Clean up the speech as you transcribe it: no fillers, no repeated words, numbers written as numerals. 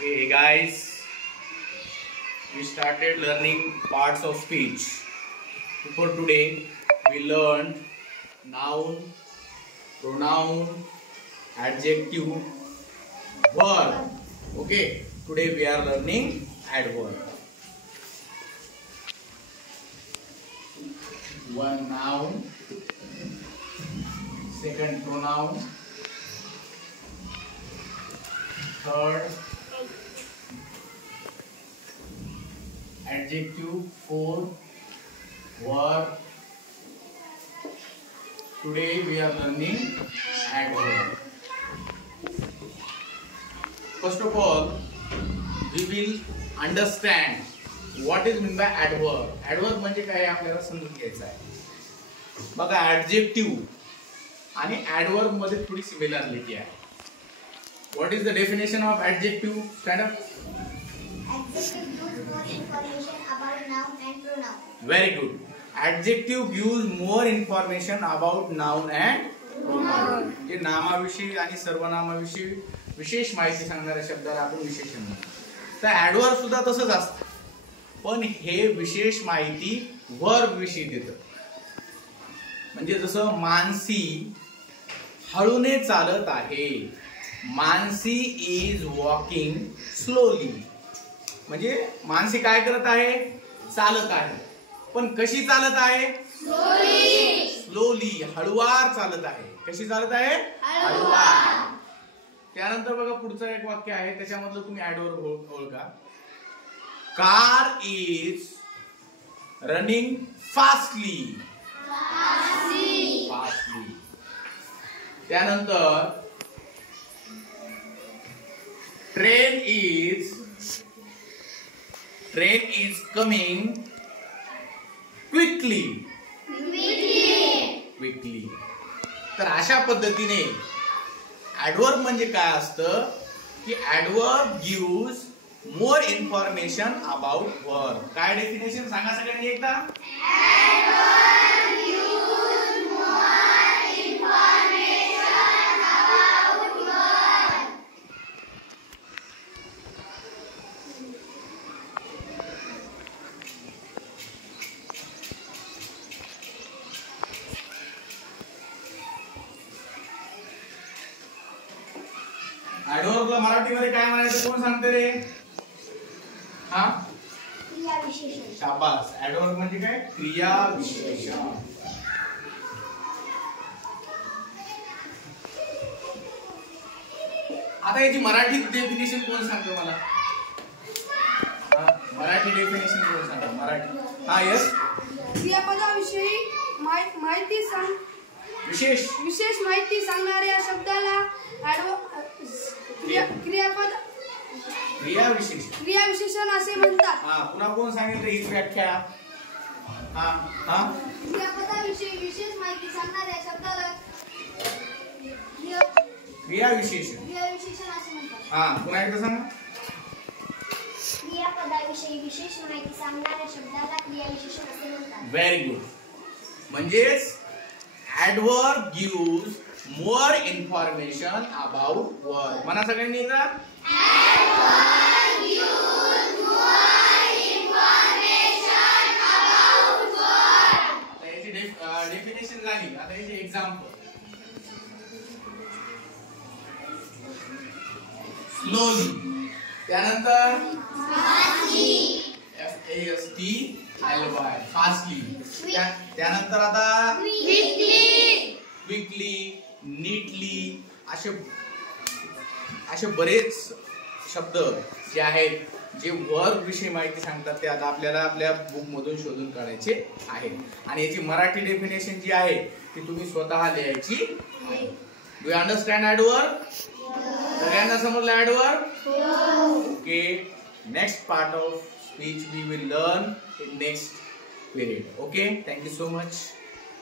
Okay, guys, we started learning parts of speech. For today, we learned noun, pronoun, adjective, verb. Okay, today we are learning adverb. One noun, second pronoun, third adjective, fourth verb. Today we are learning adverb. First of all, we will understand what is meant by adverb. Adverb म्हणजे काय आपल्याला समजून घ्यायचं आहे. बघा, adjective आणि adverb मध्ये थोडी सिमिलॅरिटी आहे. What is the definition of adjective? Stand up. Adjective gives more information about noun and pronoun. Very good. Adjective gives more information about noun and pronoun. जे नामाविषयी आणि सर्वनामाविषयी विशेष माहिती सांगणाऱ्या शब्दाला आपण विशेषण म्हणतो. तर ऍडवर्ब सुद्धा तसंच असतं, पण हे विशेष माहिती वर्ब विषयी देतं. म्हणजे जसं मानसी हळूने चालत आहे. Mansi is walking slowly. म्हणजे मानसी काय करत आहे? चालत आहे. पण कशी चालत आहे? स्लोली, हळुवार चालत आहे. कशी चालत आहे? हळुवार. त्यानंतर बघा, पुढचं एक वाक्य आहे, त्याच्यामधलं तुम्ही ऍडवर्ब ओळखा. Car is running fastly. Fastly. त्यानंतर train is coming quickly. Quickly. तर अशा पद्धतीने ऍडवर्ब म्हणजे काय असतं की adverb gives more information about verb. काय डेफिनेशन सांगा सगळ्यांनी एकदा. ऍडवर्बला मराठीमध्ये काय म्हणायचं कोण सांगते रे? हा, क्रिया विशेषण. शाबास. ऍडवर्ब म्हणजे काय? क्रिया विशेषण. आता याची मराठी डेफिनेशन कोण सांगतो मला? मराठी डेफिनेशन कोण सांगतो? मराठी. हा, यस. क्रियापदाविषयी माहिती सांग. विशेष माहिती सांगणाऱ्या शब्दाला क्रिया विशेषण असे म्हणतात. हा, पुन्हा कोण सांगितलं ही व्याख्या? क्रियापदाविषयी विशेष माहिती सांगणाऱ्या शब्दाला क्रिया विशेषण असे म्हणतात. हा, पुन्हा एकदा सांगा. क्रियापदाविषयी विशेष माहिती सांगणाऱ्या शब्दाला क्रियाविशेषण असे म्हणतात. Very good. म्हणजेच adverb gives more information about verb. म्हणा सगळ्यांनी एकदा. याची डेफिनेशन झाली. आता याचे एक्झाम्पल. स्लोली. त्यानंतर FASTLY, फास्टली. त्यानंतर आता क्विकली, नीटली. असे बरेच शब्द जे आहेत जे वर्ब विषयी माहिती सांगतात, ते आता आपल्याला आपल्या बुक मधून शोधून काढायचे आहेत. आणि याची मराठी डेफिनेशन जी आहे ती तुम्ही स्वतः लिहायची आहे. Do you understand adverb? सगळ्यांना समजलं adverb? Okay. Next part of speech we will learn in next period. Okay, thank you so much.